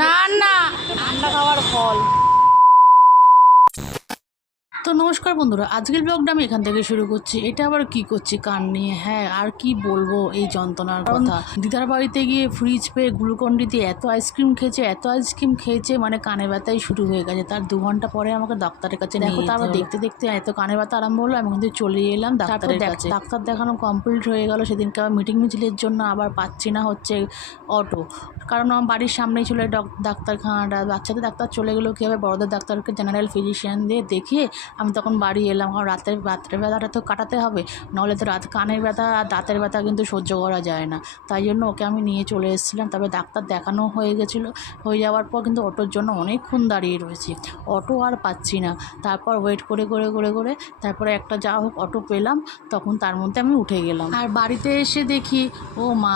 না না ঠান্ডা খাওয়ার ফল। তো নমস্কার বন্ধুরা, আজকের ব্লগটা আমি এখান থেকে শুরু করছি। এটা আবার কি করছি কান নিয়ে, হ্যাঁ আর কি বলবো এই যন্ত্রণার কথা। দিদার বাড়িতে গিয়ে ফ্রিজ পেয়ে গ্লুকন্ডি দিয়ে এত আইসক্রিম খেয়েছে মানে কানে ব্যথাই শুরু হয়ে গেছে। তার 2 ঘন্টা পরে আমাকে ডাক্তারের কাছে দেখো, তারপর দেখতে দেখতে এত কানে ব্যথা আরম্ভ হলো। আমি কিন্তু চলে এলাম ডাক্তারের কাছে। ডাক্তার দেখানো কমপ্লিট হয়ে গেল। সেদিনকে আবার মিটিং মিছিলের জন্য আবার পাচ্ছি না হচ্ছে অটো, কারণ আমার বাড়ির সামনেই ছিল ডাক্তারখানাটা। বাচ্চাদের ডাক্তার চলে গেলেও কী হবে, বড়দের ডাক্তারকে জেনারেল ফিজিশিয়ান দিয়ে দেখিয়ে আমি তখন বাড়ি এলাম। কারণ রাতের ব্যথাটা তো কাটাতে হবে, নাহলে তো কানের ব্যথা আর দাঁতের ব্যথা কিন্তু সহ্য করা যায় না। তাই জন্য ওকে আমি নিয়ে চলে এসেছিলাম। তবে ডাক্তার দেখানো হয়ে গেছিলো। হয়ে যাওয়ার পর কিন্তু অটোর জন্য অনেকক্ষণ দাঁড়িয়ে রয়েছি, অটো আর পাচ্ছি না। তারপর ওয়েট করে তারপরে একটা যা হোক অটো পেলাম। তখন তার মধ্যে আমি উঠে গেলাম। আর বাড়িতে এসে দেখি ও মা,